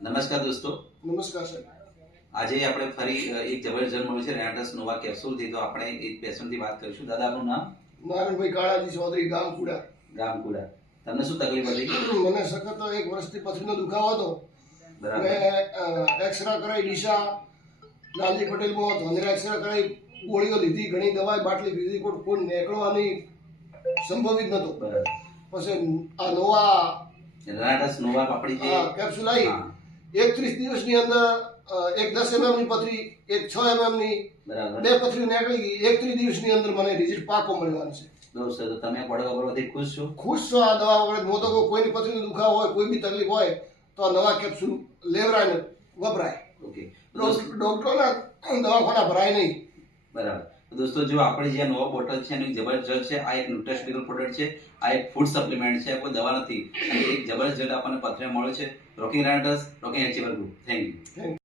નમસ્કાર દોસ્તો, નમસ્કાર સર. આજે આપણે ફરી એક જબરજસ્ત મળ્યું છે રેનાટસ નોવા કેપ્સ્યુલથી. તો આપણે એક પેશન્ટથી વાત કરીશું. દાદા, આપનું નામ? નારાયણભાઈ કાળાજી ચૌધરી, ગામકુડા. ગામકુડા. તમને શું તકલીફ હતી? મને સખત 1 વર્ષથી પથરીનો દુખાવો હતો. બરાબર. મેં એક્સરા કરાવી, ડીસા લાલજી પટેલમાં ધોંધરા એક્સરા કરાવી, ગોળીઓ લીધી, ઘણી દવાઈ બાટલી પીધી, કોઈ નીકળવાની સંભવ જ નહોતો. બરાબર. પછી આ નોવા રેનાટસ નોવા આપણી જે કેપ્સ્યુલ આવી, હા, 31 દિવસની અંદર એક 10 mm ની પથરી, એક 6 mm ની, બરાબર. 2 પથરીઓ નીકળી ગઈ. 31 દિવસની અંદર મને રિઝલ્ટ પાકો મળવાનું છે. દોસ્તો, તો તમે પડવા પડવાથી ખુશ છો? ખુશ છો આ દવા વડે? હું તો કોઈની પથરીનો દુખાવો હોય, કોઈ બી તકલીફ હોય તો આ નવા કેપ્સ્યુલ લેવરાય ને વપરાય. ઓકે. ડોક્ટરના દવાખાના ભરાય નહીં. બરાબર. તો દોસ્તો, જો આપણી જે નવા બોટલ છે એની જબરજસ્ત છે. આ એક ન્યુટ્રાસ્યુટિકલ પ્રોડક્ટ છે, આ એક ફૂડ સપ્લિમેન્ટ છે, કોઈ દવા નથી. અને એક જબરજસ્ત આપણને પથરી મળ્યો છે. રોકિંગ રેનાટસ, rocking achiever group. Thank you.